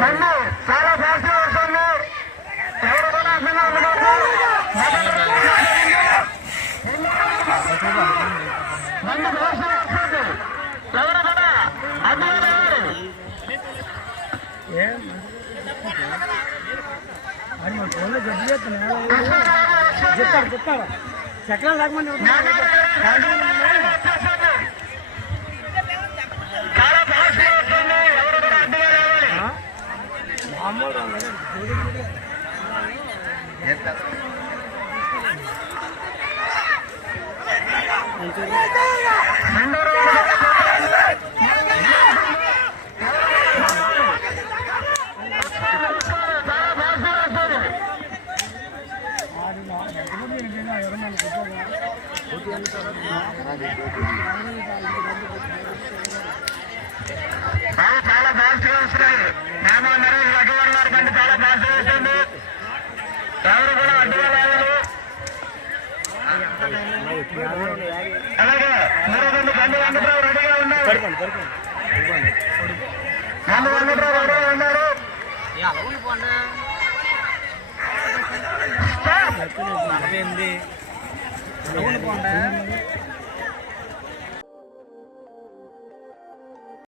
మందు చాలా ఫాస్ట్గా వస్తుంది. ఎవరు కూడా అర్థంగా మందు ఫాస్ట్గా వస్తుంది. ఎవరు కూడా అర్థంగా చెప్తాడు చెప్తాడు. చక్రం లేకమని చాలా ఫాస్ట్ వస్తుంది. ఎవరు కూడా అడ్డుగా రావాలి. మామూలు రెండో రోజు చాలా ఫాస్ట్ వస్తుంది బాగా చాలా ఫాస్ట్గా వస్తున్నాయి మేము నరేష్ అడ్డువారు గారి బండి చాలా ఫాస్ట్గా వస్తుంది ఎవరు కూడా అడ్డుగా రావాలి అలాగే మరో రెండు బండి వెంకట్రావు రెడీగా ఉన్నారు రెండు వెంకట్రావు రెడీగా ఉన్నారు నలభై ఎనిమిది ஒன்று